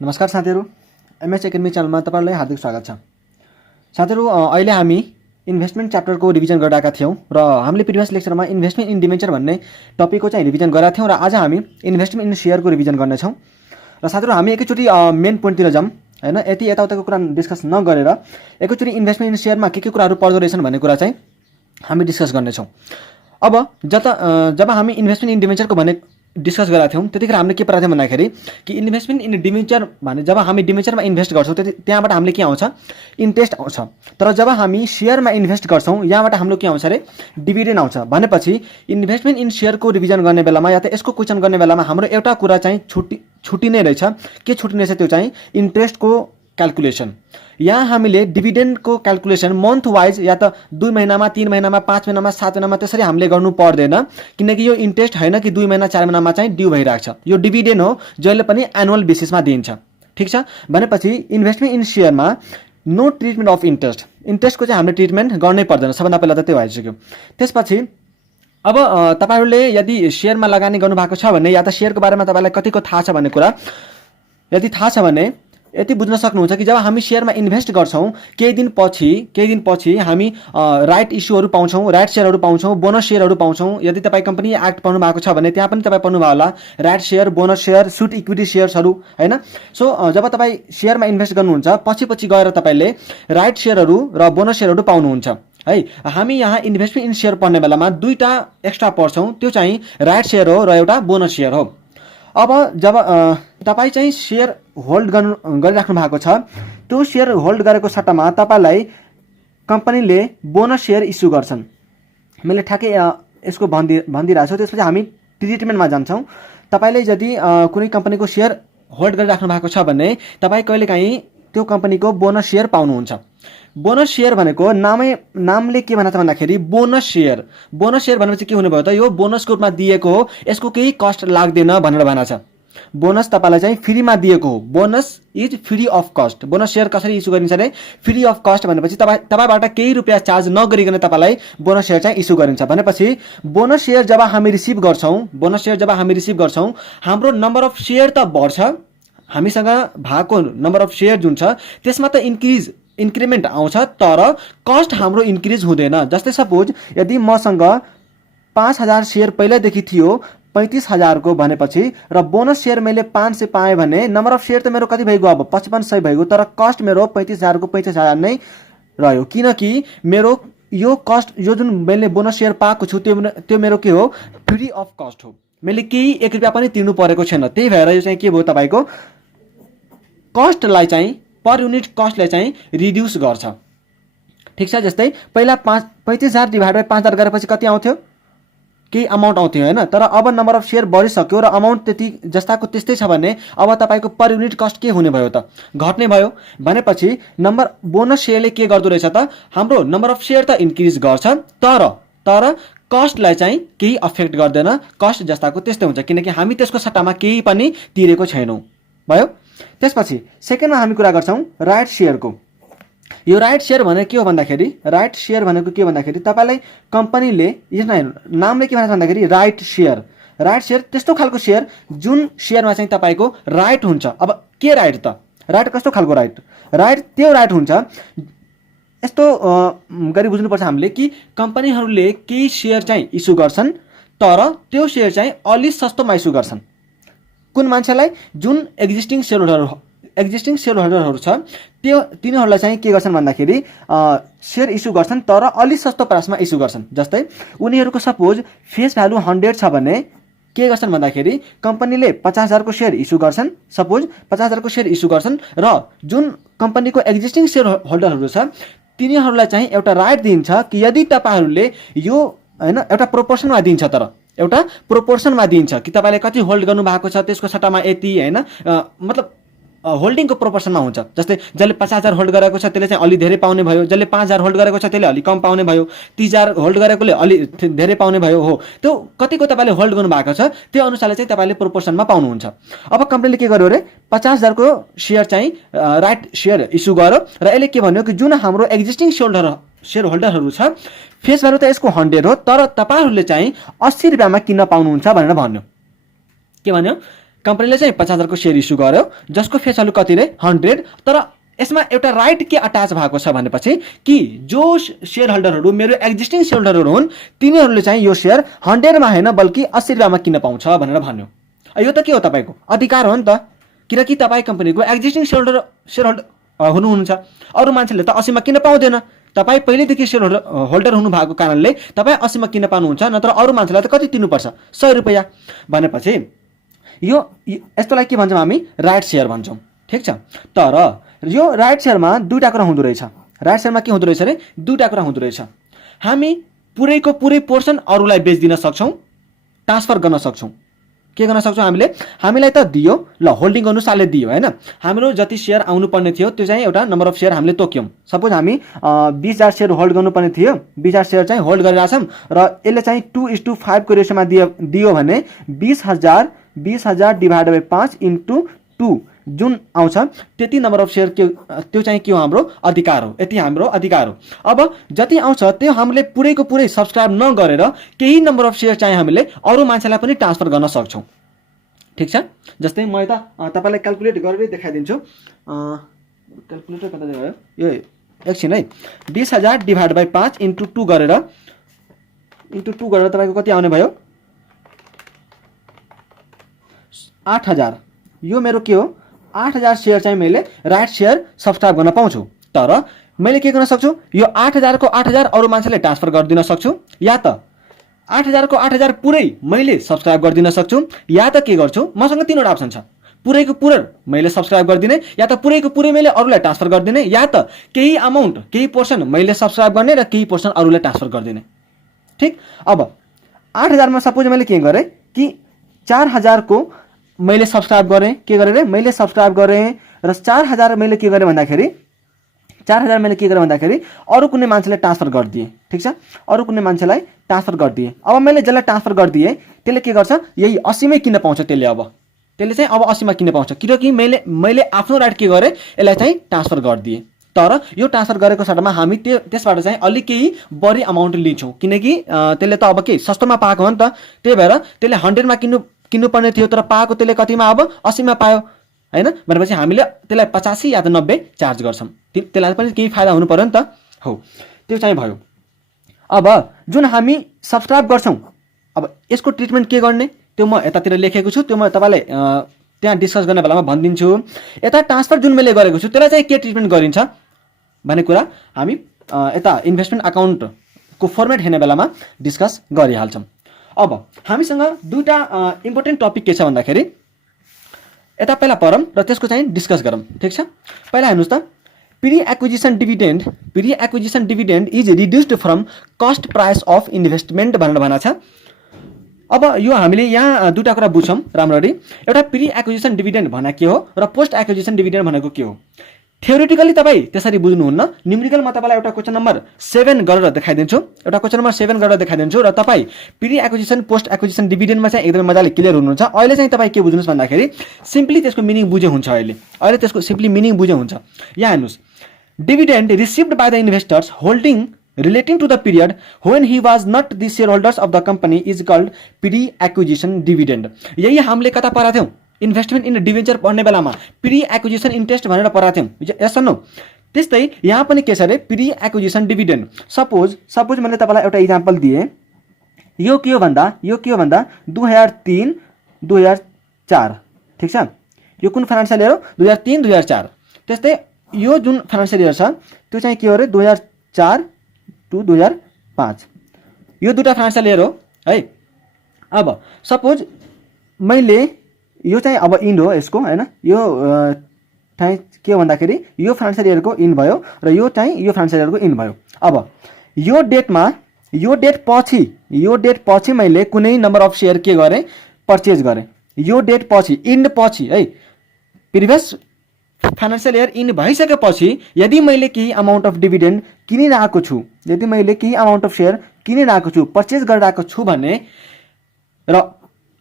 नमस्कार साथीहरू, MS academy च्यानलमा तपाईहरुलाई हार्दिक स्वागत छ। साथीहरू, अहिले हामी इन्भेस्टमेन्ट च्याप्टरको रिभिजन गरिरहेका थियौं र हामीले प्रिभियस लेक्चरमा इन्भेस्टमेन्ट इन डिबेन्चर भन्ने टपिकको चाहिँ रिभिजन गरेका थियौं र आज हामी इन्भेस्टमेन्ट इन शेयरको रिभिजन गर्ने छौं। र साथीहरू, हामी एकैचोटी मेन पोइन्टतिर जाऊँ हैन, यति यताउताको कुरा डिस्कस नगरेर एकैचोटी इन्भेस्टमेन्ट इन शेयरमा के कुराहरू पर्दो रहेछन् भन्ने कुरा चाहिँ हामी डिस्कस गर्ने छौं। अब जब हामी इन्भेस्टमेन्ट इन डिबेन्चरको भन्ने डिस्कस गरेका थियौं त्यतिखेर हामीले के पढाएको थियौं भन्दाखेरि कि इन्भेस्टमेन्ट इन डिबेन्चर भने जब हामी डिबेन्चरमा इन्भेस्ट गर्छौं त्यहाँबाट हामीले के आउँछ, इन्ट्रेस्ट आउँछ। तर जब हामी शेयरमा इन्भेस्ट गर्छौं यहाँबाट हाम्रो के आउँछ रे, डिभिडेन्ड आउँछ। भनेपछि इन्भेस्टमेन्ट इन शेयरको रिभिजन गर्ने बेलामा या त यसको क्वेशन गर्ने बेलामा हाम्रो एउटा कुरा चाहिँ छुटिने रहेछ। के छुटिने छ त्यो चाहिँ इन्ट्रेस्टको क्याल्कुलेसन। यहाँ हामीले डिभिडेन्डको क्याल्कुलेसन मन्थ वाइज या त 2 महिनामा, 3 महिनामा, 5 महिनामा, 7 महिनामा त्यसरी हामीले गर्नु पर्दैन, किनकि यो इन्ट्रेस्ट हैन कि 2 महिना 4 महिनामा चाहिँ ड्यू भइरहेको छ। यो डिभिडेन्ड हो जहिले पनि एनुअल बेसिसमा दिइन्छ। ठीक छ, भनेपछि इन्भेस्टमेन्ट इन शेयरमा नो ट्रिटमेन्ट अफ इन्ट्रेस्टको चाहिँ हामीले ट्रिटमेन्ट गर्नै पर्दैन। सबभन्दा पहिला त त्यो भइसक्यो। त्यसपछि अब तपाईहरुले यदि शेयरमा लगानी गर्नु भएको छ भने या त शेयरको बारेमा तपाईलाई कतिको थाहा छ भन्ने कुरा यदि थाहा छ भने यति बुझ्न सक्नुहुन्छ कि जब हामी शेयरमा इन्भेस्ट गर्छौं केही दिन पछि हामी राइट इस्युहरू पाउँछौं, राइट शेयरहरू पाउँछौं, बोनस शेयरहरू पाउँछौं। यदि तपाई कम्पनी एक्ट पढ्नु भएको छ भने त्यहाँ पनि तपाई पढ्नु भयो होला, right share, bonus share, sweat equity शेयर्सहरू हैन। सो जब तपाई शेयरमा इन्भेस्ट गर्नुहुन्छ पछि गएर तपाईले राइट शेयरहरू र बोनस शेयरहरू पाउनुहुन्छ है। हामी यहाँ इन्भेस्टमेन्ट इन शेयर पढ्ने बेलामा दुईटा एक्स्ट्रा पढ्छौं, त्यो चाहिँ राइट शेयर हो र एउटा बोनस शेयर हो। अब जब तपाई चाहिँ शेयर होल्ड गरिराख्नु भएको छ, त्यो शेयर होल्ड गरेको सट्टामा तपाईलाई कम्पनीले बोनस शेयर इस्यु गर्छन्। मैले ठ्याक्कै यसको भनिदिरहेको छु। त्यसपछि हामी ट्रिटमेन्टमा जान्छौँ। तपाईले यदि कुनै कम्पनीको शेयर होल्ड गरिराख्नु भएको छ भने तपाई कहिलेकाहीँ त्यो कम्पनीको बोनस शेयर पाउनुहुन्छ। बोनस शेयर भनेको नामले के भन्छ भन्दाखेरि बोनस शेयर भनेपछि के हुने भयो त, यो बोनसको रूपमा दिएको हो, यसको केही कस्ट लाग्दैन भनेर भन्छ छ। बोनस तपाईलाई चाहिँ फ्रीमा दिएको हो। Bonus is free of cost. Bonus share कसरी इस्यु गरिन्छ भने फ्री अफ कस्ट भनेपछि तपाईबाट केही रुपैयाँ चार्ज नगरिकन तपाईलाई बोनस शेयर चाहिँ इस्यु गरिन्छ। भनेपछि बोनस शेयर जब हामी रिसिभ गर्छौं हाम्रो नम्बर अफ शेयर त बढ्छ, हामीसँग भएको नम्बर अफ शेयर जुन छ त्यसमा त इन्क्रिमेन्ट आउँछ, तर कस्ट हाम्रो इन्क्रिज हुँदैन। जस्तै सपोज यदि मसँग 5000 शेयर पहिल्यैदेखि थियो 35000 को भनेपछि र बोनस शेयर मैले 500 पाएँ भने नम्बर अफ शेयर त मेरो कति भइगयो, अब 5500 भइगयो, तर कस्ट मेरो 35000 को 35000 नै रह्यो। किनकि मेरो यो कस्ट, यो जुन मैले बोनस शेयर पाएको छु त्यो मेरो के हो, फ्री अफ कस्ट हो। मैले केही 1 रुपैयाँ पनि तिर्नु परेको छैन। त्यही भएर यो चाहिँ के भयो, तपाईको कस्टलाई चाहिँ पर युनिट कस्टलाई चाहिँ रिड्युस गर्छ। ठीक छ, जस्तै पहिला 35000 डिभाइड बाइ 5000 गरेपछि कति आउँथ्यो, केही अमाउन्ट आउँथ्यो हैन। तर अब नम्बर अफ शेयर बढिसक्यो र अमाउन्ट त्यति जस्ताको त्यस्तै छ भने अब तपाईको पर युनिट कस्ट के हुने भयो त, घट्ने भयो। भनेपछि बोनस शेयरले के गर्दो रहेछ त, हाम्रो नम्बर अफ शेयर त इन्क्रिज गर्छ, तर कस्टलाई चाहिँ केही अफेक्ट गर्दैन। कस्ट जस्ताको त्यस्तै हुन्छ, किनकि हामी त्यसको सट्टामा केही पनि तिरेको छैनौं भयो। त्यसपछि सेकेन्डमा हामी कुरा गर्छौं राइट शेयरको। यो राइट शेयर भनेको के हो भन्दाखेरि तपाईलाई कम्पनीले नामले के भन्छ भन्दाखेरि राइट शेयर त्यस्तो खालको शेयर जुन शेयरमा चाहिँ तपाईको राइट हुन्छ। अब के राइट त, राइट कस्तो खालको राइट त्यो राइट हुन्छ यस्तो गरी बुझ्नुपर्छ हामीले कि कम्पनीहरूले केही शेयर चाहिँ इस्यु गर्छन्, तर त्यो शेयर चाहिँ अलि सस्तोमा इस्यु गर्छन्। कुन मान्छेलाई, जुन एक्जिस्टिङ शेयरहोल्डरहरू छ तिनीहरूलाई चाहिँ के गर्छन् भन्दाखेरि शेयर इस्यु गर्छन्, तर अलि सस्तो प्राइसमा इस्यु गर्छन्। जस्तै उनीहरूको सपोज फेस भ्यालु 100 छ भने के गर्छन् भन्दाखेरि कम्पनीले 50000 को शेयर इस्यु गर्छन्, सपोज 50000 को शेयर इस्यु गर्छन्, र जुन कम्पनीको एक्जिस्टिङ शेयर होल्डरहरू छ तिनीहरूलाई चाहिँ एउटा राइट दिन्छ कि यदि तपाईहरूले यो हैन एउटा प्रोपोर्सनमा दिन्छ, तर एउटा प्रोपोर्सनमा दिन्छ कि तपाईले कति होल्ड गर्नु भएको छ त्यसको सट्टामा यति हैन, मतलब होल्डिङको प्रोपोर्सनमा हुन्छ। जस्तै जसले 50000 होल्ड गरेको छ त्यसले चाहिँ अलि धेरै पाउने भयो, जसले 5000 होल्ड गरेको छ त्यसले अलि कम पाउने भयो, 30000 होल्ड गरेकोले अलि धेरै पाउने भयो। हो, त्यो कतिको तपाईले होल्ड गर्नु भएको छ त्यो अनुसारले चाहिँ तपाईले प्रोपोर्सनमा पाउनुहुन्छ। अब कम्पनीले के गर्यो रे, 50000 को शेयर चाहिँ राइट शेयर इस्यु गर्यो र यसले के भन्यो कि जुन हाम्रो एक्जिस्टिङ शेयर होल्डरहरू छ फेस भ्यालु त यसको 100 हो, तर तपाईहरुले चाहिँ 80 रुपैयाँमा किन्न पाउनुहुन्छ भनेर भन्यो। के भन्यो, कम्पनीले चाहिँ 50,000 को सेयर इस्यु गर्यो, जसको फेस भ्यालु कति रे 100। तर यसमा एउटा राइट के अट्याच भएको छ भनेपछि कि जो सेयर होल्डरहरू मेरो एक्जिस्टिङ सेयर होल्डरहरू हुन् तिनीहरूले चाहिँ यो सेयर 100 मा हैन बल्कि 80 रुपैयाँमा किन्न पाउँछ भनेर भन्यो। यो त के हो तपाईको अधिकार हो नि त, किनकि तपाईँ कम्पनीको एक्जिस्टिङ सेयर होल्डर हुनुहुन्छ। अरू मान्छेले त 80 मा किन्न पाउँदैन। तपाईँ पहिलेदेखि सेयर होल्डर हुनु भएको कारणले तपाईँ 80 मा किन्न पाउनुहुन्छ, नत्र अरू मान्छेलाई त कति तिर्नुपर्छ 100 रुपैयाँ भनेपछि यो यस्तोलाई के भन्छौँ हामी राइट सेयर भन्छौँ। ठिक छ। तर यो राइट सेयरमा दुईटा कुरा हुँदो रहेछ। राइट सेयरमा के हुँदो रहेछ रे दुईटा कुरा हुँदो रहेछ। हामी पुरैको पुरै पोर्सन अरूलाई बेच्दिन सक्छौँ, ट्रान्सफर गर्न सक्छौँ। के गर्न सक्छौँ हामीलाई त दियो ल होल्डिङ अनुसारले दियो हैन, हाम्रो जति सेयर आउनुपर्ने थियो त्यो चाहिँ एउटा नम्बर अफ सेयर हामीले तोक्यौँ। सपोज हामी 20,000 सेयर होल्ड गर्नुपर्ने थियो, 20,000 सेयर चाहिँ होल्ड गरिरहेछौँ र यसले चाहिँ 2:5 को रेसियोमा दियो भने 20,000 डिभाइडेड बाइ 5 इन्टु 2 जुन आउँछ त्यति नम्बर अफ सेयर त्यो चाहिँ के हो हाम्रो अधिकार हो, यति हाम्रो अधिकार हो। अब जति आउँछ त्यो हामीले पुरैको पुरै सब्सक्राइब नगरेर केही नम्बर अफ सेयर चाहिँ हामीले अरू मान्छेलाई पनि ट्रान्सफर गर्न सक्छौँ। ठिक छ। जस्तै म यता तपाईलाई क्याल्कुलेट गरेर देखाइदिन्छु। क्याल्कुलेटर कता गयो यो एकछिन है। 20,000 डिभाइड बाइ 5 इन्टु 2 गरेर तपाईको कति आउने भयो 8,000। यो मेरो के हो 8,000 सेयर चाहिँ मैले राइट सेयर सब्सक्राइब गर्न पाउँछु। तर मैले के गर्न सक्छु यो 8,000 को 8,000 अरू मान्छेले ट्रान्सफर गरिदिन सक्छु, या त 8,000 को 8,000 पुरै मैले सब्सक्राइब गरिदिन सक्छु, या त के गर्छु मसँग तीनवटा अप्सन छ। पुरैको पुरै मैले सब्सक्राइब गरिदिने, या त पुरैको पुरै मैले अरूलाई ट्रान्सफर गरिदिने, या त केही अमाउन्ट केही पोर्सन मैले सब्सक्राइब गर्ने र केही पोर्सन अरूलाई ट्रान्सफर गरिदिने। ठिक। अब 8,000 मा सपोज मैले के गरेँ कि 4,000 को मैले सब्सक्राइब गरेँ, के गरेँ रे मैले सब्सक्राइब गरेँ र 4,000 मैले के गरेँ भन्दाखेरि 4,000 मैले के गरेँ भन्दाखेरि अरू कुनै मान्छेलाई ट्रान्सफर गरिदिएँ। ठिक छ। अरू कुनै मान्छेलाई ट्रान्सफर गरिदिएँ। अब मैले जसलाई ट्रान्सफर गरिदिएँ त्यसले के गर्छ यही 80 मै किन्न पाउँछ। त्यसले चाहिँ अब 80 मा किन्न पाउँछ, किनकि मैले आफ्नो राइट के गरेँ यसलाई चाहिँ ट्रान्सफर गरिदिएँ। तर यो ट्रान्सफर गरेको सट्टामा हामी त्यसबाट चाहिँ अलि केही बढी अमाउन्ट लिन्छौँ, किनकि त्यसले त अब के सस्तोमा पाएको हो नि त। त्यही भएर त्यसले 100 मा किन्नुपर्ने थियो तर पाएको त्यसले कतिमा अब 80 मा पायो हैन भनेपछि हामीले त्यसलाई 85 या त 90 चार्ज गर्छौँ। त्यसलाई पनि केही फाइदा हुनु पर्यो नि त। हो, त्यो चाहिँ भयो। अब जुन हामी सब्सक्राइब गर्छौँ अब यसको ट्रिटमेन्ट के गर्ने त्यो म यतातिर लेखेको छु, त्यो म तपाईलाई त्यहाँ डिस्कस गर्ने बेलामा भनिदिन्छु। यता ट्रान्सफर जुन मैले गरेको छु त्यसलाई चाहिँ के ट्रिटमेन्ट गरिन्छ भन्ने कुरा हामी यता इन्भेस्टमेन्ट अकाउन्टको फर्मेट हेर्ने बेलामा डिस्कस गरिहाल्छौँ। अब हामीसँग दुईटा इम्पोर्टेन्ट टपिक के छ भन्दाखेरि यता पहिला पढौँ र त्यसको चाहिँ डिस्कस गरौँ। ठिक छ। पहिला हेर्नुहोस् त pre acquisition dividend is reduced from cost price of investment भनेर भनेको छ। अब यो हामीले यहाँ दुईटा कुरा बुझ्छौँ राम्ररी। एउटा प्री एक्विजिसन डिभिडेन्ड भनेको के हो र पोस्ट एक्विजिसन डिभिडेन्ड भनेको के हो। थ्योरिटिकली तपाईँ त्यसरी बुझ्नुहुन्न। न्युमेरिकल म तपाईँलाई एउटा क्वेसन नम्बर 7 गरेर देखाइदिन्छु, र तपाईँ प्री एक्विजिसन पोस्ट एक्विजिसन डिभिडेन्डमा चाहिँ एकदमै मजाले क्लियर हुनुहुन्छ। अहिले चाहिँ तपाईँ के बुझ्नुहोस् भन्दाखेरि सिम्पली त्यसको मिनिङ बुझे हुन्छ। अहिले त्यसको सिम्पली मिनिङ बुझे हुन्छ। यहाँ हेर्नुहोस्, dividend received by the investors holding relating to the period when he was not the shareholders of the company is called pre-acquisition dividend। यही हामीले कता पढाएको थियौँ इन्भेस्टमेन्ट इन डिभेन्चर पढ्ने बेलामा प्री एक्विजिसन इन्ट्रेस्ट भनेर पढाएको थियौँ। यस नो त्यस्तै यहाँ पनि के छ अरे प्री एक्विजिसन डिभिडेन्ड। सपोज मैले तपाईँलाई एउटा इक्जाम्पल दिएँ। यो के हो भन्दा 2003-2004। ठिक छ। यो कुन फाइनेन्सियल इयर हो 2003-2004। त्यस्तै यो जुन फाइनेन्सियल इयर छ त्यो चाहिँ के हो अरे 2004 to 2005। यो दुईटा फाइनेन्सियल इयर हो है। अब सपोज मैले यो चाहिँ अब इन्ड हो यसको हैन, यो चाहिँ के हो भन्दाखेरि यो फाइनेन्सियल इयरको इन भयो र यो चाहिँ यो फाइनेन्सियल इयरको इन भयो। अब यो डेट पछि मैले कुनै नम्बर अफ सेयर के गरेँ पर्चेज गरेँ। यो डेट पछि इन्ड पछि है प्रिभियस फाइनेन्सियल इयर इन भइसकेपछि यदि मैले केही अमाउन्ट अफ डिभिडेन्ड किनिरहेको छु, यदि मैले केही अमाउन्ट अफ सेयर किनिरहेको छु, पर्चेज गरिरहेको छु भने र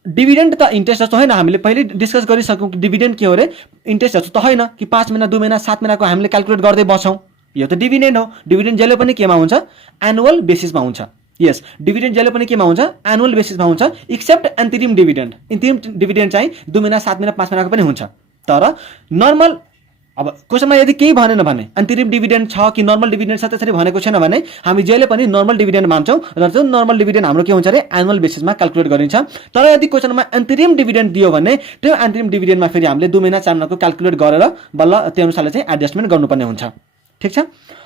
डिभिडेन्ड त इन्ट्रेस्ट जस्तो होइन। हामीले पहिले डिस्कस गरिसक्यौँ डिभिडेन्ड के हो रे इन्ट्रेस्ट जस्तो त होइन कि 5 महिना 2 महिना 7 महिनाको हामीले क्याल्कुलेट गर्दै बस्छौँ। यो त डिभिडेन्ड हो। डिभिडेन्ड जहिले पनि केमा हुन्छ एनुअल बेसिसमा हुन्छ। यस, डिभिडेन्ड जहिले पनि केमा हुन्छ, एनुअल बेसिसमा हुन्छ, एक्सेप्ट अन्तरिम डिभिडेन्ड। इन्टरिम डिभिडेन्ड चाहिँ 2 महिना, 7 महिना, 5 महिनाको पनि हुन्छ। तर नर्मल, अब क्वेसनमा यदि केही भनेन भने अन्तरिम डिभिडेन्ड छ कि नर्मल डिभिडेन्ड छ त्यसरी भनेको छैन भने हामी जहिले पनि नर्मल डिभिडेन्ड मान्छौँ र जुन नर्मल डिभिडेन्ड हाम्रो के हुन्छ अरे एनुअल बेसिसमा क्याल्कुलेट गरिन्छ। तर यदि क्वेसनमा अन्तरिम डिभिडेन्ड दियो भने त्यो अन्तरिम डिभिडेन्डमा फेरि हामीले 2 महिना 4 महिनाको क्याल्कुलेट गरेर बल्ल त्यो अनुसारले चाहिँ एडजस्टमेन्ट गर्नुपर्ने हुन्छ। ठिक छ।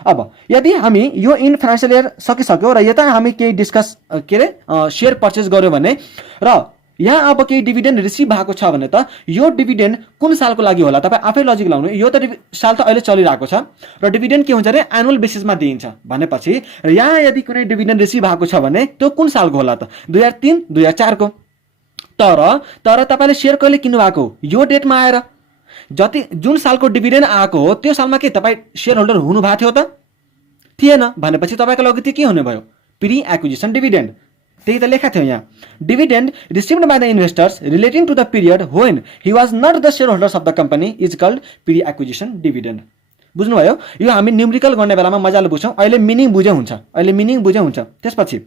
अब यदि हामी यो इन फाइनेन्सियल इयर सकिसक्यो र यता हामी केही डिस्कस के अरे सेयर पर्चेस गर्यो भने र यहाँ अब केही डिभिडेन्ड रिसिभ भएको छ भने त यो डिभिडेन्ड कुन सालको लागि होला तपाईँ आफै लजिक लाउनु। यो त साल त अहिले चलिरहेको छ र डिभिडेन्ड के हुन्छ अरे एनुअल बेसिसमा दिइन्छ भनेपछि यहाँ यदि कुनै डिभिडेन्ड रिसिभ भएको छ भने त्यो कुन सालको होला त 2003 2004 को। तर तपाईँले सेयर कहिले किन्नु भएको यो डेटमा आएर जति जुन सालको डिभिडेन्ड आएको हो त्यो सालमा के तपाईँ सेयर होल्डर हुनु भएको थियो त थिएन भनेपछि तपाईँको लागि त्यो के हुने भयो, प्री एक्विजिसन डिभिडेन्ड। त्यही त लेखा थियो यहाँ, dividend received by the investors relating to the period when he was not the shareholders of the company is called pre acquisition dividend. बुझ्नुभयो? यो हामी न्युमेरिकल गर्ने बेलामा मजाले बुझ्छौँ, अहिले मिनिङ बुझे हुन्छ। त्यसपछि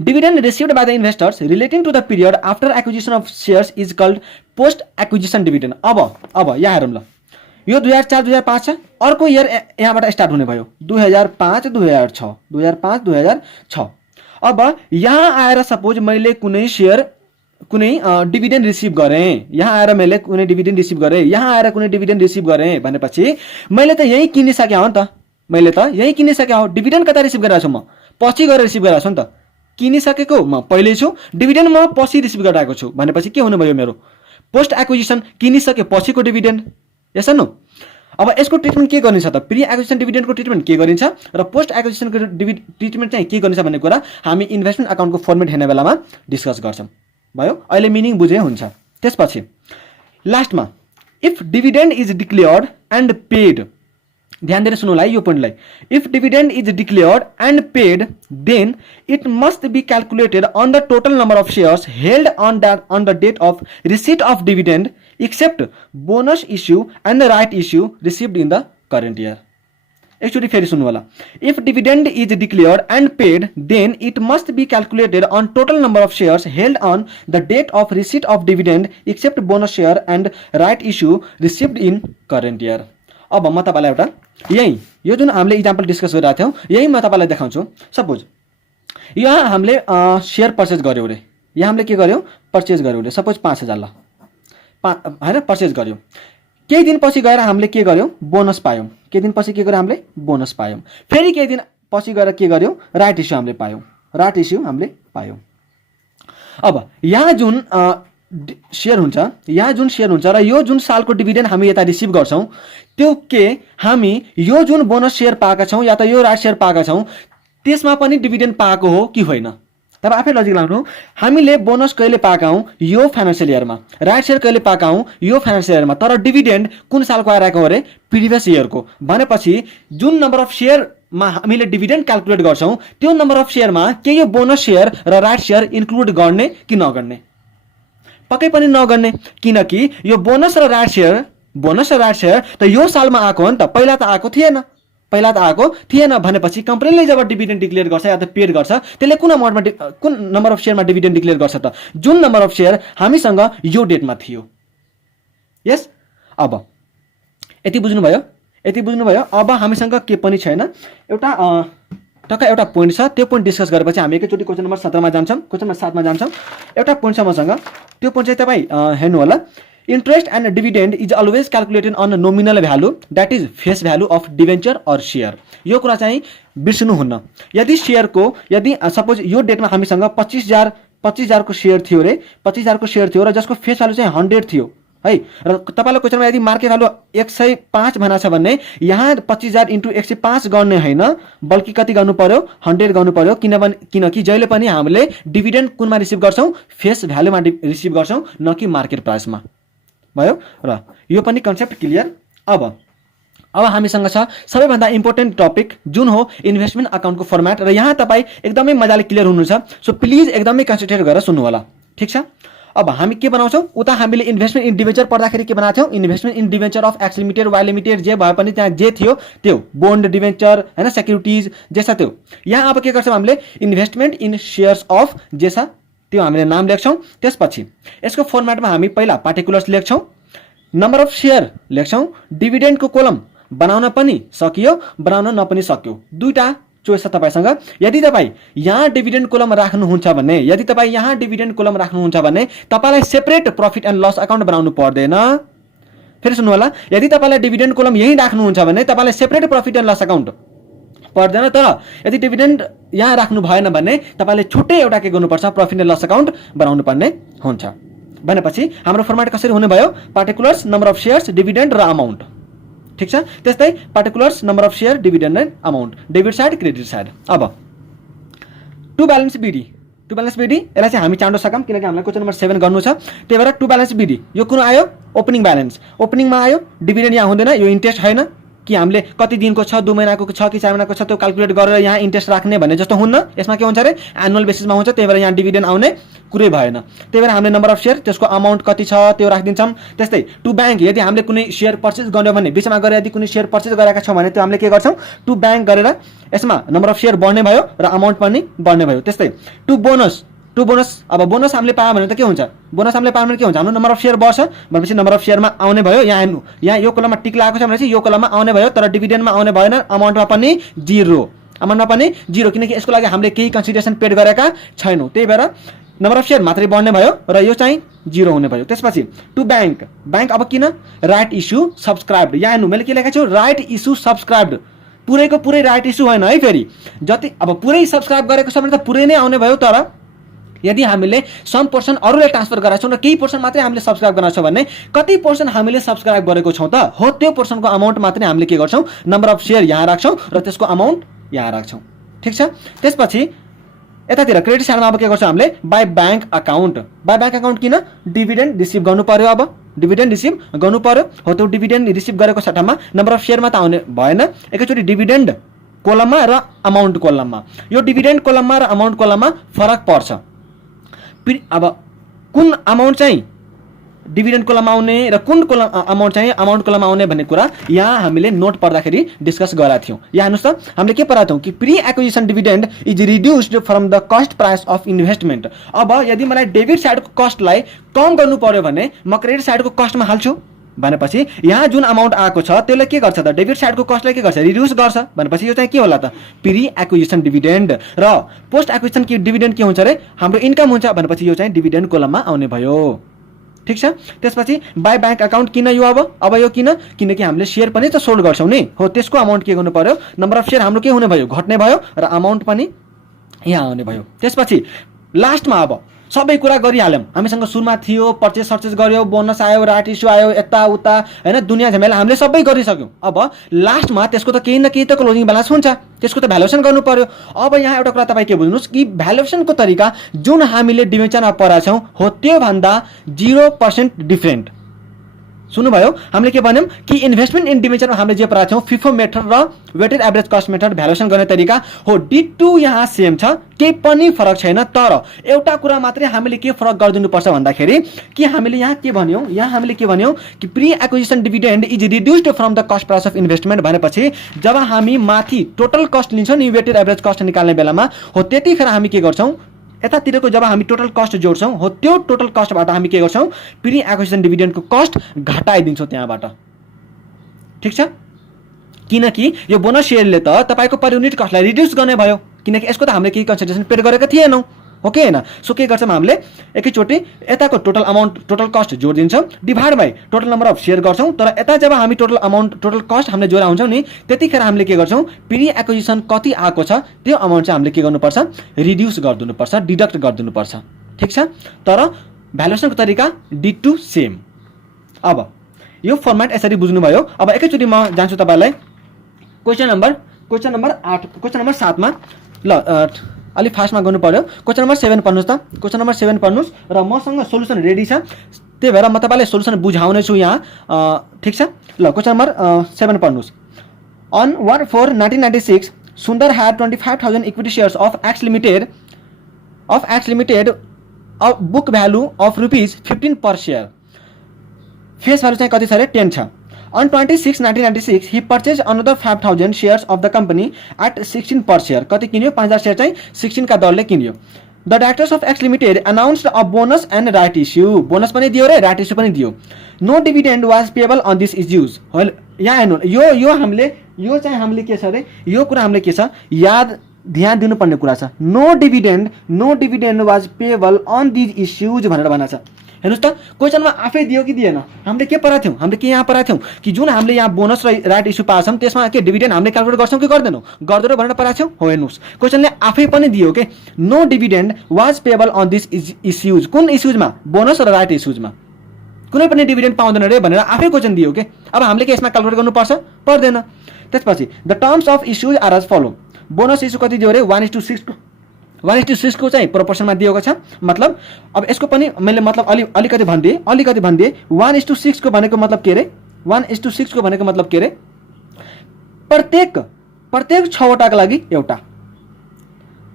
dividend received by the investors relating to the period after acquisition of shares is called post acquisition dividend. अब यहाँ हेरौँ ल, यो 2004 2005 छ, अर्को इयर यहाँबाट स्टार्ट हुने भयो 2005 2006 2005 2006। अब यहाँ आएर सपोज मैले कुनै सेयर कुनै डिभिडेन्ड रिसिभ गरेँ, यहाँ आएर मैले कुनै डिभिडेन्ड रिसिभ गरेँ, यहाँ आएर कुनै डिभिडेन्ड रिसिभ गरेँ भनेपछि मैले त यही किनिसकेँ हो नि त, मैले त यही किनिसकेँ हो। डिभिडेन्ड कता रिसिभ गरिरहेको छु म, पछि गएर रिसिभ गरिरहेको छु नि त। किनिसकेको म पहिले छु, डिभिडेन्ड म पछि रिसिभ गरिरहेको छु भनेपछि के हुनु भयो मेरो पोस्ट एक्विजिसन किनिसके पछिको डिभिडेन्ड। यस नो। अब यसको ट्रिटमेन्ट के गरिन्छ त, प्री एक्विजिसन डिभिडेन्डको ट्रिटमेन्ट के गरिन्छ र पोस्ट एक्विजिसनको ट्रिटमेन्ट चाहिँ के गरिन्छ भन्ने कुरा हामी इन्भेस्टमेन्ट अकाउन्टको फर्मेट हेर्ने बेलामा डिस्कस गर्छौँ। भयो, अहिले मिनिङ बुझे हुन्छ। त्यसपछि लास्टमा if dividend is declared and paid, ध्यान दिएर सुन्नु होला है यो पोइन्टलाई, if dividend is declared and paid then it must be calculated on the total number of shares held on the date of receipt of dividend except bonus issue and the right issue received in the current year. एकचोटि फेरि सुन्नु होला, if dividend is declared and paid then it must be calculated on total number of shares held on the date of receipt of dividend except bonus share and right issue received in current year. अब म तपाईँलाई एउटा यही यो जुन हामीले example discuss गरिरहेको थियौँ यही म तपाईँलाई देखाउँछु। सपोज यहाँ हामीले सेयर पर्चेस गऱ्यौँ अरे, यहाँ हामीले के गर्यौँ पर्चेस गऱ्यौँ अरे, सपोज 5000 ल होइन पर्चेस गऱ्यौँ। केही दिनपछि गएर हामीले के गर्यौँ बोनस पायौँ, केही दिनपछि के गर्यौँ हामीले बोनस पायौँ, फेरि केही दिनपछि गएर के गर्यौँ राइट इस्यू हामीले पायौँ। अब यहाँ जुन सेयर हुन्छ र यो जुन सालको डिभिडेन्ड हामी यता रिसिभ गर्छौँ त्यो के हामी यो जुन बोनस सेयर पाएका छौँ या त यो राइट सेयर पाएका छौँ त्यसमा पनि डिभिडेन्ड पाएको हो कि होइन, तब आफै लजिक लाउनु। हामीले बोनस कहिले पाएका हौँ यो फाइनेन्सियल इयरमा, राइट सेयर कहिले पाएका हौँ यो फाइनेन्सियल इयरमा, तर डिभिडेन्ड कुन सालको आइरहेको हो अरे प्रिभियस इयरको। भनेपछि जुन नम्बर अफ सेयरमा हामीले डिभिडेन्ड क्याल्कुलेट गर्छौँ त्यो नम्बर अफ सेयरमा के यो बोनस सेयर र राइट सेयर इन्क्लुड गर्ने कि नगर्ने, पक्कै पनि नगर्ने, किनकि यो बोनस र राइट सेयर त यो सालमा आएको हो नि त, पहिला त आएको थिएन भनेपछि कम्पनीले जब डिभिडेन्ड डिक्लेयर गर्छ या त पेड गर्छ त्यसले कुन नम्बर अफ सेयरमा डिभिडेन्ड डिक्लेयर गर्छ त, जुन नम्बर अफ सेयर हामीसँग यो डेटमा थियो। यस, अब यति बुझ्नुभयो। अब हामीसँग के पनि छैन, एउटा पोइन्ट छ, त्यो पोइन्ट डिस्कस गरेपछि हामी एकैचोटि क्वेसन नम्बर 17 मा जान्छौँ, क्वेसन नम्बर 7 मा जान्छौँ। एउटा पोइन्ट छ मसँग, त्यो पोइन्ट चाहिँ तपाईँ हेर्नु होला, interest and dividend is always calculated on nominal value that is face value of debenture or share. यो कुरा चाहिँ बिर्सिनुहुन्न। यदि सपोज यो डेटमा हामीसँग 25,000 को सेयर थियो अरे, 25,000 को सेयर थियो र जसको फेस भ्यालु चाहिँ 100 थियो है, र तपाईँलाई क्वेसनमा यदि मार्केट भ्यालु 105 भनेको छ भने यहाँ 25,000 × 105 गर्ने होइन, बल्कि कति गर्नु पर्यो 100 गर्नु पर्यो, किनकि जहिले पनि हामीले डिभिडेन्ड कुनमा रिसिभ गर्छौँ फेस भ्यालुमा रिसिभ गर्छौँ, न कि मार्केट प्राइसमा। भयो र यो पनि कन्सेप्ट क्लियर। अब हामीसँग छ सबैभन्दा इम्पोर्टेन्ट टपिक जुन हो इन्भेस्टमेन्ट अकाउन्टको फर्मेट, र यहाँ तपाईँ एकदमै मजाले क्लियर हुनुहुन्छ, सो प्लिज एकदमै कन्सन्ट्रेट गरेर सुन्नु होला। ठिक छ। अब हामी के बनाउँछौँ, उता हामीले इन्भेस्टमेन्ट इन डिभेन्चर पढ्दाखेरि के बनाएको थियौँ, investment in debenture of X limited Y limited जे भए पनि त्यहाँ जे थियो त्यो बोन्ड डिभेन्चर होइन सेक्युरिटिज जे छ त्यो। यहाँ अब के गर्छौँ हामीले इन्भेस्टमेन्ट इन सेयर्स अफ जे छ त्यो हामीले नाम लेख्छौँ। त्यसपछि यसको फर्मेटमा हामी पहिला पार्टिकुलर्स लेख्छौँ, नम्बर अफ सेयर लेख्छौँ, डिभिडेन्डको कोलम बनाउन पनि सकियो बनाउन नपनि सक्यो, दुईटा चोइस छ तपाईसँग। यदि तपाईँ यहाँ डिभिडेन्ड कोलम राख्नुहुन्छ भने तपाईँलाई separate profit and loss account बनाउनु पर्दैन। फेरि सुन्नु होला, यदि तपाईँलाई डिभिडेन्ड कोलम यहीँ राख्नुहुन्छ भने तपाईँलाई separate profit and loss account पर्दैन। तर यदि डिभिडेन्ड यहाँ राख्नु भएन भने तपाईँले छुट्टै एउटा के गर्नुपर्छ, प्रफिट एन्ड लस अकाउन्ट बनाउनु पर्ने हुन्छ। भनेपछि हाम्रो फर्मेट कसरी हुने भयो, particulars, number of shares, dividend र अमाउन्ट। ठिक छ। त्यस्तै particulars, number of share, dividend and amount, debit side credit side. अब टु ब्यालेन्स बिडी यसलाई चाहिँ हामी चाँडो सकौँ किनकि हामीलाई क्वेसन नम्बर 7 गर्नु छ। त्यही भएर टु ब्यालेन्स बिडी यो कुन आयो, ओपनिङ ब्यालेन्स, ओपनिङमा आयो। डिभिडेन्ड यहाँ हुँदैन, यो इन्ट्रेस्ट छैन कि हामीले कति दिनको छ, 2 महिनाको छ कि 4 महिनाको छ त्यो क्याल्कुलेट गरेर यहाँ इन्ट्रेस्ट राख्ने भन्ने जस्तो हुन्न। यसमा के हुन्छ अरे एनुअल बेसिसमा हुन्छ, त्यही भएर यहाँ डिभिडेन्ड आउने कुरै भएन। त्यही भएर हामीले नम्बर अफ सेयर, त्यसको अमाउन्ट कति छ त्यो राखिदिन्छौँ। त्यस्तै टु ब्याङ्क, यदि हामीले कुनै सेयर पर्चेस गर्यो भने बिचमा गएर यदि कुनै सेयर पर्चेस गरेका छौँ भने त्यो हामीले के गर्छौँ, टु ब्याङ्क गरेर यसमा नम्बर अफ सेयर बढ्ने भयो र अमाउन्ट पनि बढ्ने भयो। त्यस्तै टु बोनस, अब बोनस हामीले पायो भने त के हुन्छ, बोनस हामीले पायो भने के हुन्छ, हाम्रो नम्बर अफ सेयर बढ्छ भनेपछि नम्बर अफ सेयरमा आउने भयो। यहाँ यो कलममा टिक लागेको छ भनेपछि यो कलममा आउने भयो, तर डिभिडेन्डमा आउने भएन, अमाउन्टमा पनि जिरो किनकि यसको लागि हामीले केही कन्सिडरेसन पेड गरेका छैनौँ। त्यही भएर नम्बर अफ सेयर मात्रै बढ्ने भयो र यो चाहिँ जिरो हुने भयो। त्यसपछि टु ब्याङ्क अब किन, राइट इस्यु सब्सक्राइब्ड। यहाँ हेर्नु मैले के लेखेको छु, राइट इस्यु सब्सक्राइब्ड, पुरैको पुरै राइट इस्यु होइन है। फेरि जति अब पुरै सब्सक्राइब गरेको छ भने त पुरै नै आउने भयो, तर यदि हामीले सम पर्सन अरूले ट्रान्सफर गराएको छौँ र केही पर्सन मात्रै हामीले सब्सक्राइब गरेको छौँ भने कति पर्सन हामीले सब्सक्राइब गरेको छौँ त हो त्यो पर्सनको अमाउन्ट मात्रै हामीले के गर्छौँ, नम्बर अफ सेयर यहाँ राख्छौँ र त्यसको अमाउन्ट यहाँ राख्छौँ। ठिक छ। त्यसपछि यतातिर क्रेडिट साइडमा अब के गर्छौँ हामीले, बाई ब्याङ्क अकाउन्ट किन, डिभिडेन्ड रिसिभ गर्नु पर्यो। अब डिभिडेन्ड रिसिभ गर्नु पर्यो हो, त्यो डिभिडेन्ड रिसिभ गरेको सट्टामा नम्बर अफ सेयरमा त आउने भएन, एकैचोटि डिभिडेन्ड कोलममा र अमाउन्ट कोलममा। यो डिभिडेन्ड कोलममा र अमाउन्ट कोलममा फरक पर्छ। अब कुन अमाउन्ट चाहिँ डिभिडेन्ड कोलममा आउने र कुन अमाउन्ट चाहिँ अमाउन्ट कोलममा आउने भन्ने कुरा यहाँ हामीले नोट पढ्दाखेरि डिस्कस गरेका थियौँ। यहाँ हेर्नुहोस् त, हामीले के पढाएको थियौँ कि pre acquisition dividend is reduced from the cost price of investment. अब यदि मलाई डेबिट साइडको कस्टलाई कम गर्नु पर्यो भने म क्रेडिट साइडको कस्टमा हाल्छु भनेपछि यहाँ जुन अमाउन्ट आएको छ त्यसले के गर्छ त, डेबिट साइडको कस्टलाई के गर्छ, रिड्युस गर्छ। भनेपछि यो चाहिँ के होला त, प्री एक्विजिसन डिभिडेन्ड। र पोस्ट एक्विजिसन डिभिडेन्ड के हुन्छ अरे, हाम्रो इन्कम हुन्छ भनेपछि यो चाहिँ डिभिडेन्ड कोलममा आउने भयो। ठिक छ। त्यसपछि बाई ब्याङ्क अकाउन्ट किन यो, अब यो किनकि हामीले सेयर पनि त सोल्ड गर्छौँ नि हो, त्यसको अमाउन्ट के गर्नु पर्यो, नम्बर अफ सेयर हाम्रो के हुने भयो, घट्ने भयो र अमाउन्ट पनि यहाँ आउने भयो। त्यसपछि लास्टमा अब सबै कुरा गरिहाल्यौँ, हामीसँग सुरुमा थियो पर्चेस गर्यो, बोनस आयो, राइट इस्यु आयो, यताउता होइन दुनियाँ झमेला हामीले सबै गरिसक्यौँ। अब लास्टमा त्यसको त केही न केही त क्लोजिङ ब्यालेन्स हुन्छ, त्यसको त भ्यालुएसन गर्नु पर्यो। अब यहाँ एउटा कुरा तपाईँ के बुझ्नुहोस् कि भ्यालुएसनको तरिका जुन हामीले डिभेन्चरमा पढाएको छौँ हो त्योभन्दा 0% डिफ्रेन्ट। सुन्नुभयो, हामीले के भन्यौँ कि इन्भेस्टमेन्ट इन डिभेन्चरमा हामीले जे पढाएको छौँ फिफो मेथड र weighted average cost method valuation गर्ने तरिका हो, D2 यहाँ सेम छ, केही पनि फरक छैन। तर एउटा कुरा मात्रै हामीले के फरक गरिदिनुपर्छ भन्दाखेरि कि हामीले यहाँ के भन्यौँ कि pre acquisition dividend is reduced from the cost price of investment भनेपछि जब हामी माथि टोटल कस्ट लिन्छौँ नि वेटेड एभरेज कस्ट निकाल्ने बेलामा हो त्यतिखेर हामी के गर्छौँ, यतातिरको जब हामी टोटल कस्ट जोड्छौँ हो त्यो टोटल कस्टबाट हामी के गर्छौँ, प्री एक्विजिसन डिभिडेन्डको कस्ट घटाइदिन्छौँ त्यहाँबाट। ठिक छ। किनकि यो बोनस सेयरले त तपाईँको पर युनिट कस्टलाई रिड्युस गर्ने भयो, किनकि यसको त हामीले केही कन्सिडरेसन पेड गरेका थिएनौँ हो कि होइन। सो के गर्छौँ हामीले एकैचोटि यताको टोटल अमाउन्ट टोटल कस्ट जोडिदिन्छौँ, divide by total number of share गर्छौँ। तर यता जब हामी टोटल अमाउन्ट टोटल कस्ट हामीले जोडा हुन्छौँ नि त्यतिखेर हामीले के गर्छौँ, प्री एक्विजिसन कति आएको छ त्यो अमाउन्ट चाहिँ हामीले के गर्नुपर्छ, रिड्युस गरिदिनुपर्छ, डिडक्ट गरिदिनुपर्छ। ठिक छ। तर भ्यालुएसनको तरिका D2 सेम। अब यो फर्मेट यसरी बुझ्नुभयो। अब एकैचोटि म जान्छु तपाईँलाई क्वेसन नम्बर 7 मा। ल अलिक फास्टमा गर्नु पर्यो। क्वेसन नम्बर 7 पढ्नुहोस् त, क्वेसन नम्बर 7 पढ्नुहोस् र मसँग सोल्युसन रेडी छ, त्यही भएर म तपाईँलाई सोल्युसन बुझाउने छु यहाँ। ठिक छ। ल क्वेसन नम्बर 7 पढ्नुहोस्। अन 1/4/1996 सुन्दर had 25,000 equity shares of X limited book value of ₹15 per share, face value चाहिँ कति छ अरे 10 छ। On 26/1996 he purchased another 5,000 shares of the company at 16 per share, कति किन्यो 5000 सेयर चाहिँ 16 का दरले किन्यो। The directors of X Limited announced a bonus and right issue, bonus पनि दियो र राइट इस्यु पनि दियो। No dividend was payable on this issues, यहाँ हेर्नु यो हामीले के छ अरे, यो कुरा हामीले के छ याद ध्यान दिनुपर्ने कुरा छ। No dividend was payable on these issues भनेर भनेको छ। हेर्नुहोस् त क्वेसनमा आफै दियो कि दिएन, हामीले के पढाएको थियौँ, हामीले के यहाँ पढाएको थियौँ कि जुन हामीले यहाँ बोनस र राइट इस्यु पाएको छौँ त्यसमा के डिभिडेन्ड हामीले क्यालकुलेट गर्छौँ कि गर्दैनौँ, गर्दैनौँ भनेर पढाएको थियौँ हो। हेर्नुहोस् क्वेसनले आफै पनि दियो के no dividend was payable on this issues, कुन इस्युजमा बोनस र राइट इस्युजमा कुनै पनि डिभिडेन्ड पाउँदैन रे भनेर आफै क्वेसन दियो के। अब हामीले के यसमा क्यालकुलेट गर्नुपर्छ पर्दैन। त्यसपछि the terms of issues are as follow, bonus issue कति दियो रे 1:6 को चाहिँ प्रोपोर्सनमा दिएको छ। मतलब अब यसको पनि मैले मतलब अलिकति भनिदिएँ 1:6 को भनेको मतलब के रे, 1:6 को भनेको मतलब के रे, प्रत्येक 6वटाको लागि एउटा,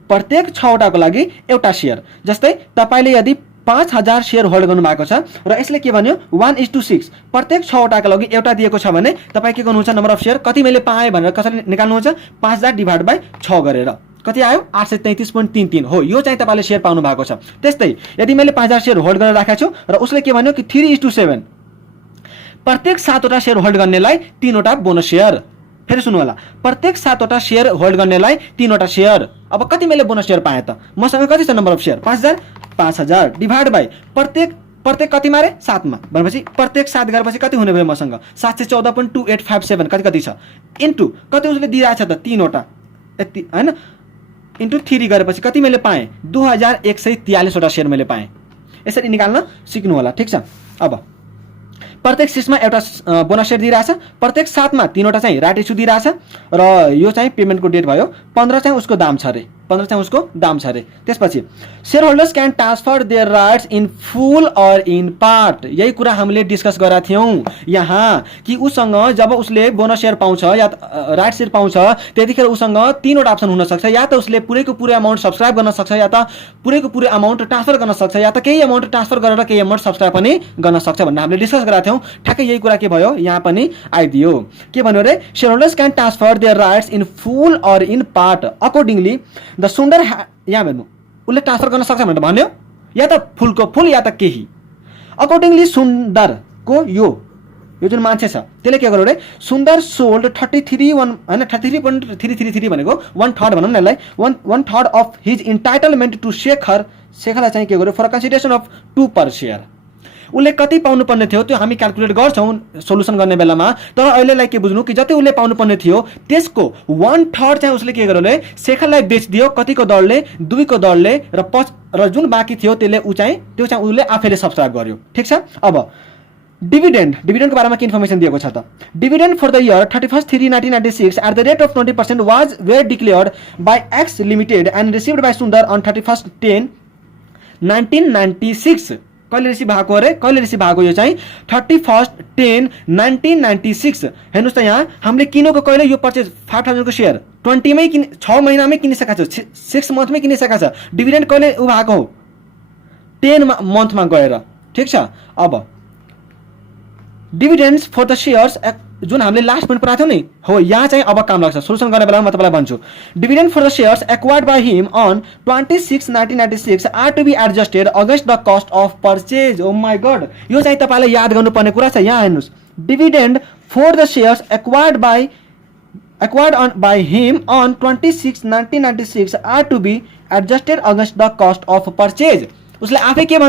प्रत्येक 6वटाको लागि एउटा सेयर। जस्तै तपाईले यदि 5000 सेयर होल्ड गर्नु भएको छ र यसले के भन्यो 1:6 प्रत्येक 6वटाको लागि एउटा दिएको छ भने तपाईँ के गर्नुहुन्छ नम्बर अफ सेयर कति मैले पाएँ भनेर कसरी निकाल्नुहुन्छ 5000 डिभाइड बाइ 6 गरेर कति आयो 833.33 हो। यो चाहिँ तपाईले सेयर पाउनु भएको छ। त्यस्तै यदि मैले 5000 सेयर होल्ड गरेर राखेको छु र उसले के भन्यो कि 3:7 प्रत्येक 7वटा सेयर होल्ड गर्नेलाई 3वटा बोनस सेयर। फेरि सुन्नु होला, प्रत्येक 7वटा सेयर होल्ड गर्नेलाई 3वटा सेयर। अब कति मैले बोनस सेयर पाएँ त, मसँग कति छ number of share 5000 divide by प्रत्येक कति मारे 7 मा भनेपछि प्रत्येक 7 गरेपछि कति हुने भयो मसँग 714.2857 कति छ इन्टु कति उसले दिइरहेछ त 3वटा यति हैन, इन्टु 3 गरेपछि कति मैले पाएँ 2143 वटा सेयर मैले पाएँ। यसरी निकाल्न सिक्नु होला, ठीक छ। अब प्रत्येक 6 मा एउटा बोनस सेयर दिइरहेछ, प्रत्येक 7 मा 3वटा चाहिँ राइट इस्यु दिइरहेछ र यो चाहिँ पेमेन्टको डेट भयो 15 चाहिँ उसको दाम छ रे, 15 चाहिँ उसको दाम छ रे। त्यसपछि share holders can transfer their rights in full और इन पार्ट, यही कुरा हामीले डिस्कस गरेका थियौँ यहाँ कि उसँग जब उसले बोनस सेयर पाउँछ या राइट सेयर पाउँछ त्यतिखेर उसँग 3वटा अप्सन हुन सक्छ, या त उसले पुरैको पुरै अमाउन्ट सब्सक्राइब गर्न सक्छ, या त पुरैको पुरै अमाउन्ट ट्रान्सफर गर्न सक्छ, या त केही अमाउन्ट ट्रान्सफर गरेर केही अमाउन्ट सब्सक्राइब पनि गर्न सक्छ भन्ने हामीले डिस्कस गरेका थियौँ। ठ्याक्कै यही कुरा के भयो यहाँ पनि आइदियो। के भन्यो रे share holders can transfer their rights in full और इन पार्ट अकॉर्डिंगली द सुन्डर यहाँ हेर्नु उसले ट्रान्सफर गर्न सक्छ भनेर भन्यो, या त फुलको फुल या त केही। अकॉर्डिंगली सुन्दरको यो जुन मान्छे छ त्यसले के गर्यो रे सुन्दर सोल्ड 33.333 भनेको 1/3 भनौँ न यसलाई 1/3 अफ हिज इन्टाइटलमेन्ट टु शेखरलाई चाहिँ के गर्यो for consideration of 2 per share. उसले कति पाउनुपर्ने थियो त्यो हामी क्यालकुलेट गर्छौँ सोल्युसन गर्ने बेलामा, तर अहिलेलाई के बुझ्नु कि जति उसले पाउनुपर्ने थियो त्यसको 1/3 चाहिँ उसले के गर्यो शेखरलाई बेचिदियो कतिको दरले 2 को दरले र जुन बाँकी थियो त्यो चाहिँ उसले आफैले सब्सक्राइब गर्यो, ठिक छ। अब डिभिडेन्डको बारेमा के इन्फर्मेसन दिएको छ त, dividend for the year 31/3/1996 at the rate of 20% were declared by X limited and received by Sundar on 31/10/1996। कहिले रिसिभ भएको अरे कहिले रिसिभ भएको यो चाहिँ 31/10/1996। हेर्नुहोस् त यहाँ हामीले किनेको कहिले यो पर्चेज 5000 को सेयर 20 मै 6 महिनामै किनिसकेको छ, 6 मन्थमै किनिसकेको छ। डिभिडेन्ड कहिले उ भएको हो 10 मन्थमा गएर, ठिक छ। अब डिभिडेन्ड्स फर द सेयर्स जुन हामीले लास्ट पोइन्ट पढाएको थियौँ नि हो, यहाँ चाहिँ अब काम लाग्छ सोल्युसन गर्ने बेलामा म तपाईँलाई भन्छु। Dividend for the shares acquired by him on 26/1996 are to be adjusted against the cost of purchase. Oh my god, यो चाहिँ तपाईँले याद गर्नुपर्ने कुरा छ। यहाँ हेर्नुहोस् dividend for the shares acquired by him on 26/1996 are to be adjusted against the cost of purchase. उसले आफै के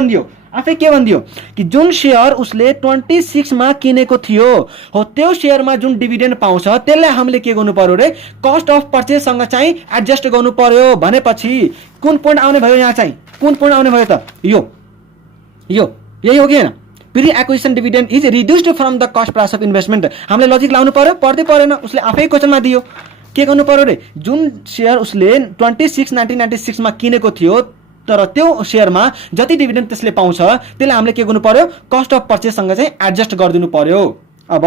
भनिदियो कि जुन सेयर उसले 26 मा किनेको थियो हो त्यो सेयरमा जुन डिभिडेन्ड पाउँछ त्यसलाई हामीले के गर्नु पर्यो रे कस्ट अफ पर्चेजसँग चाहिँ एडजस्ट गर्नु पर्यो। भनेपछि कुन पोइन्ट आउने भयो यहाँ चाहिँ कुन पोइन्ट आउने भयो त यो यही हो कि हैन, pre acquisition dividend is reduced from the cost price of investment. हामीले लजिक लाउनु पर्यो पर्दै परेन, उसले आफै क्वेसनमा दियो के गर्नु पर्यो रे जुन सेयर उसले 26/1996 मा किनेको थियो तर त्यो सेयरमा जति डिभिडेन्ड त्यसले पाउँछ त्यसले हामीले के गर्नु पर्यो कस्ट अफ पर्चेजसँग चाहिँ एडजस्ट गरिदिनु पर्यो। अब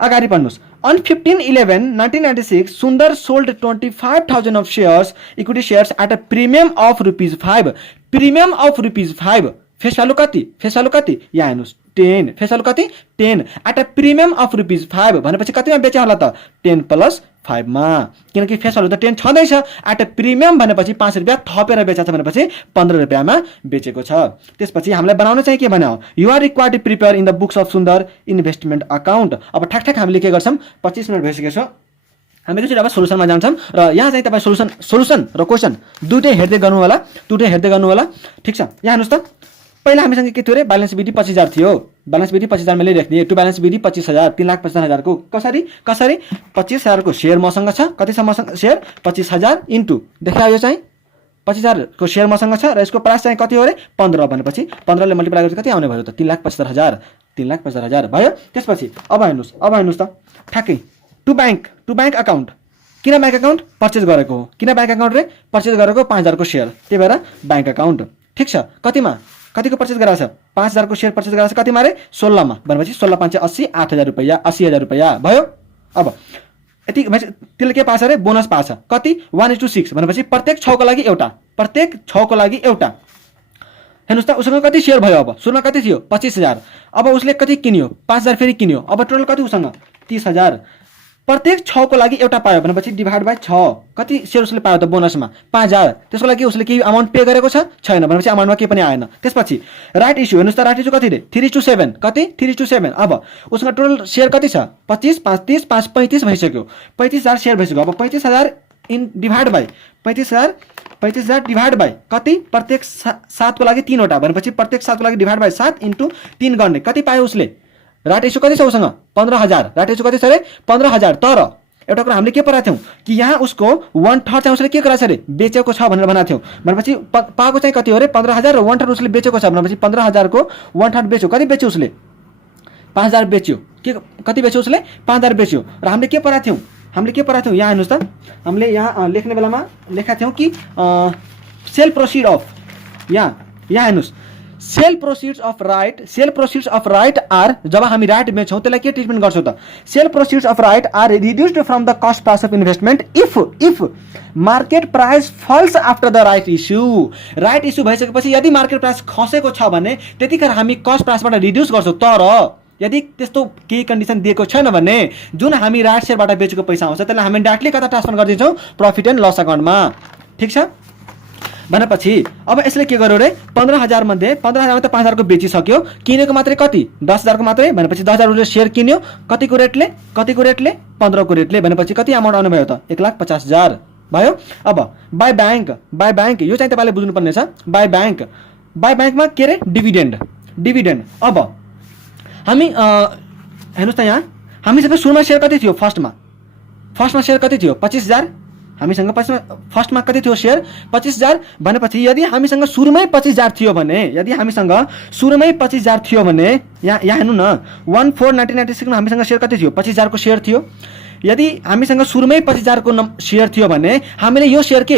अगाडि पढ्नुहोस् On 15/11/1996, Sundar sold 25,000 of shares, equity shares at a premium of ₹5. Premium of ₹5. Face value कति? फेस भ्यालु कति? यहाँ हेर्नुहोस् 10. फेस भ्यालु कति? 10. एट अ प्रिमियम अफ ₹5 भनेपछि कतिमा बेच्यो होला त? 10 + 5 मा, किनकि फेस भ्यालु त 10 छँदैछ। एट अ प्रिमियम भनेपछि ₹5 थपेर बेचेछ भनेपछि ₹15 मा बेचेको छ। त्यसपछि हामीलाई बनाउन चाहिँ के भन्यो? You are required to prepare in the books of Sundar investment account. अब ठ्याक हामीले के गर्छौँ? 25 मिनट भइसकेको छ, हामी एकचोटि अब सोलुसनमा जान्छौँ र यहाँ चाहिँ तपाईँ सोलुसन र क्वेसन दुइटै हेर्दै गर्नु होला, ठिक छ। यहाँ हेर्नुहोस् त, पहिला हामीसँग के थियो रे? ब्यालेन्स बिडी 25,000 थियो। ब्यालेन्स बिडी 25,000 मैले लेख्दिएँ। टु ब्यालेन्स बिडी 25,000, 3,50,000 को कसरी 25,000 को सेयर मसँग छ। कति छ मसँग सेयर? 25,000 इन्टु देखा यो चाहिँ 25,000 को सेयर मसँग छ र यसको प्राइस चाहिँ कति हो रे? 15 भनेपछि 15 ले मल्टिप्लाई गरेर कति आउने भयो त? 3,75,000 भयो। त्यसपछि अब हेर्नुहोस् त ठ्याक्कै टु ब्याङ्क अकाउन्ट। किन ब्याङ्क अकाउन्ट? परचेज गरेको हो। किन ब्याङ्क अकाउन्ट रे? परचेज गरेको 5,000 को सेयर, त्यही भएर ब्याङ्क अकाउन्ट। ठिक छ। कतिको परचेज गराएको छ? 5,000 को सेयर परचेज गराएको छ। कतिमा रे? 16 मा भनेपछि 16 × 5 = 80, 8,000 रुपैयाँ, 80,000 रुपैयाँ भयो। अब यति त्यसले के पाछ रे? बोनस पाछ। कति? 1:6 भनेपछि प्रत्येक 6 को लागि एउटा, हेर्नुहोस् त उसँग कति सेयर भयो? अब सुरुमा कति थियो? 25,000। अब उसले कति किन्यो? 5,000 फेरि किन्यो। अब टोटल कति उसँग? 30,000। प्रत्येक 6 को लागि एउटा पायो भनेपछि डिभाइड बाई 6 कति सेयर उसले पायो त बोनसमा? 5,000। त्यसको लागि उसले केही अमाउन्ट पे गरेको छ? छैन भनेपछि अमाउन्टमा केही पनि आएन। त्यसपछि राइट इस्यु हेर्नुहोस् त, राइट इस्यु कति रे? 3:7। कति? 3:7। अब उसँग टोटल सेयर कति छ? 25, 5, 30, 5, 35 भइसक्यो। 35,000 सेयर भइसक्यो। अब 35,000 डिभाइड बाई 35,000 डिभाइड बाई कति? प्रत्येक 7 को लागि 3 वटा भनेपछि प्रत्येक 7 को लागि डिभाइड बाई 7 × 3 गर्ने कति पायो उसले? राइट इस्यु कति छ उसँग? 15,000। राइट इस्यु कति छ रे? 15,000। तर एउटा कुरा हामीले के पढाएको थियौँ कि यहाँ उसको 1/3 चाहिँ उसले के गराएको छ रे? बेचेको छ भनेर बनाएको थियौँ। भनेपछि पाएको चाहिँ कति हो रे? 15,000 र 1/3 उसले बेचेको छ भनेपछि 15,000 को 1/3 बेच्यो। कति बेच्यो उसले? 5,000 बेच्यो। कति बेच्यो उसले? 5,000 बेच्यो। र हामीले के पढाएको थियौँ? यहाँ हेर्नुहोस् त, हामीले यहाँ लेख्ने बेलामा लेखेका थियौँ कि सेल प्रोसिड अफ, यहाँ हेर्नुहोस्, sale proceeds of right are, जब हामी राइट बेच्छौँ त्यसलाई के ट्रिटमेन्ट गर्छौँ त? Sale proceeds of right are reduced from the cost price of investment if market price falls after the right issue. Right issue भइसकेपछि यदि मार्केट प्राइस खसेको छ भने त्यतिखेर हामी कस्ट प्राइसबाट रिड्युस गर्छौँ। तर यदि त्यस्तो केही कन्डिसन दिएको छैन भने जुन हामी राइट सेयरबाट बेचेको पैसा आउँछ त्यसलाई हामी डाइरेक्टली कता ट्रान्सफर गरिदिन्छौँ? Profit and loss अकाउन्टमा। ठिक छ। भनेपछि अब यसले के गर्यो रे? 15,000 मध्ये 15,000 त 5,000 को बेचिसक्यो। किनेको मात्रै कति? 10,000 को मात्रै भनेपछि 10,000 उसले सेयर किन्यो। कतिको रेटले? 15 को रेटले भनेपछि कति अमाउन्ट आउनु भयो त? 1,50,000 भयो। अब बाई ब्याङ्क यो चाहिँ तपाईँले बुझ्नुपर्ने छ। बाई ब्याङ्कमा के रे? डिभिडेन्ड। अब हामी हेर्नुहोस् त, यहाँ हामीसँग सुरुमा सेयर कति थियो? फर्स्टमा सेयर कति थियो? 25,000। हामीसँग फर्स्टमा कति थियो सेयर? 25,000 भनेपछि यदि हामीसँग सुरुमै 25,000 थियो भने यहाँ हेर्नु न, 1/4/1996 मा हामीसँग सेयर कति थियो? 25,000 को सेयर थियो। यदि हामीसँग सुरुमै 25,000 को सेयर थियो भने हामीले यो सेयर के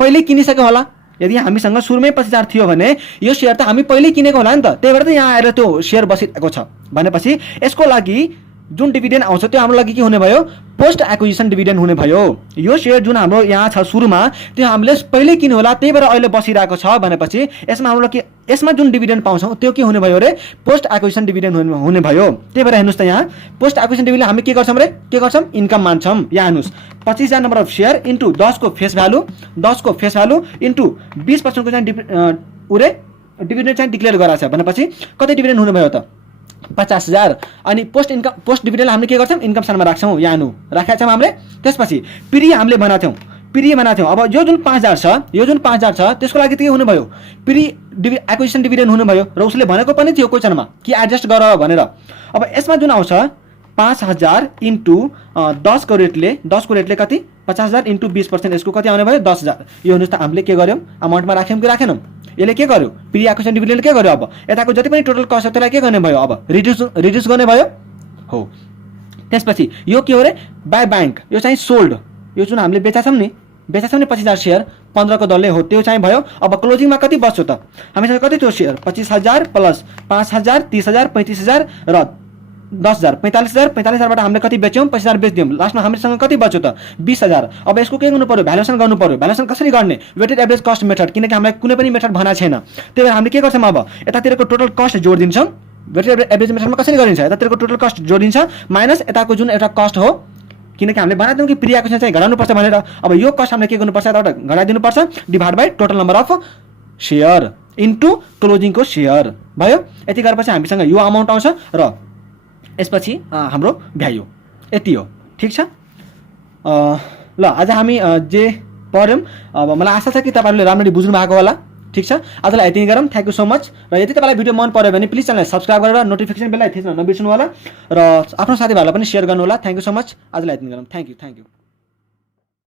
पहिल्यै किनिसक्यो होला। यदि हामीसँग सुरुमै 25,000 थियो भने यो सेयर त हामी पहिल्यै किनेको होला नि त, त्यही भएर त यहाँ आएर त्यो सेयर बसिरहेको छ। भनेपछि यसको लागि जुन डिभिडेन्ड आउँछ त्यो हाम्रो लागि के हुने भयो? पोस्ट एक्विजिसन डिभिडेन्ड हुने भयो। यो सेयर जुन हाम्रो यहाँ छ सुरुमा त्यो हामीले पहिल्यै किन्यो होला, त्यही भएर अहिले बसिरहेको छ। भनेपछि यसमा जुन डिभिडेन्ड पाउँछौँ त्यो के हुने भयो रे? पोस्ट एक्विजिसन डिभिडेन्ड हुने भयो। त्यही भएर हेर्नुहोस् त, यहाँ पोस्ट एक्विजिसन डिभिडेन्ड हामी के गर्छौँ रे? इन्कम मान्छौँ। यहाँ हेर्नुहोस्, 25,000 नम्बर अफ सेयर इन्टु 10 को फेस भ्यालु इन्टु 20% को चाहिँ डिभिडेन्ड चाहिँ डिक्लेयर गराएको छ। भनेपछि कति डिभिडेन्ड हुने भयो त? 50,000। अनि पोस्ट डिभिडेन्ड हामीले के गर्छौँ? इन्कम साइडमा राख्छौँ। यहाँ राखेका छौँ हामीले। त्यसपछि पिरी हामीले बनाएको थियौँ। अब यो जुन 5,000 छ त्यसको लागि के हुने भयो? एक्विजिसन डिभिडेन्ड हुने भयो। र उसले भनेको पनि थियो क्वेसनमा कि एडजस्ट गर भनेर। अब यसमा जुन आउँछ 5,000 इन्टु 10 को रेटले कति? 50,000 इन्टु 20% यसको कति आउने भयो? 10,000। यो हेर्नुहोस् त, हामीले के गर्यौँ? अमाउन्टमा राख्यौँ कि राखेनौँ? यसले के गर्यो? प्री एक्विजिसन डिभिडेन्ड के गर्यो? अब यताको जति पनि टोटल कस्ट छ त्यसलाई के गर्ने भयो? अब रिड्युस गर्ने भयो हो। त्यसपछि यो के हो रे? By bank. यो चाहिँ सोल्ड, यो जुन हामीले बेचा छौँ नि 25,000 सेयर 15 को दलले हो, त्यो चाहिँ भयो। अब क्लोजिङमा कति बच्यो त? हामीसँग कति थियो सेयर? 25,000 प्लस 5,000 30,000 35,000 र 10,000 45,000 45,000बाट हामीले कति बेच्यौँ 25,000 बेचिदियौँ लास्टमा हामीसँग कति बच्यो त 20,000 अब यसको के गर्नु पर्यो भ्यालुएसन गर्नु पर्यो भ्यालुएसन कसरी गर्ने वेटेड एभरेज कस्ट मेथड किनकि हामीलाई कुनै पनि मेथड भनेको छैन त्यही भएर हामीले के गर्छौँ अब यतातिरको टोटल कस्ट जोडिदिन्छौँ वेटेड एभरेज मेथडमा कसरी गरिन्छ यतातिरको टोटल कस्ट जोडिन्छ माइनस यताको जुन एउटा कस्ट हो किनकि हामीले बनाइदियौँ कि प्रियाको चाहिँ घटाउनुपर्छ भनेर अब यो कस्ट हामीले के गर्नुपर्छ यताबाट घटाइदिनुपर्छ divide by total number of share into क्लोजिङको सेयर भयो यति गरेपछि हामीसँग यो अमाउन्ट आउँछ र यसपछि हाम्रो भ्यालु यति हो ठिक छ ल आज हामी जे पढ्यौँ अब मलाई आशा छ कि तपाईँहरूले राम्ररी बुझ्नु भएको होला ठिक छ आजलाई यति नै गरौँ थ्याङ्क यू सो मच र यदि तपाईँलाई भिडियो मन पर्यो भने प्लिज च्यानललाई सब्सक्राइब गरेर नोटिफिकेसन बेललाई थिच्न नबिर्सनु होला र आफ्नो साथीभाइहरूलाई पनि सेयर गर्नु होला थ्याङ्क यू सो मच आजलाई यति नै गरौँ थ्याङ्क यू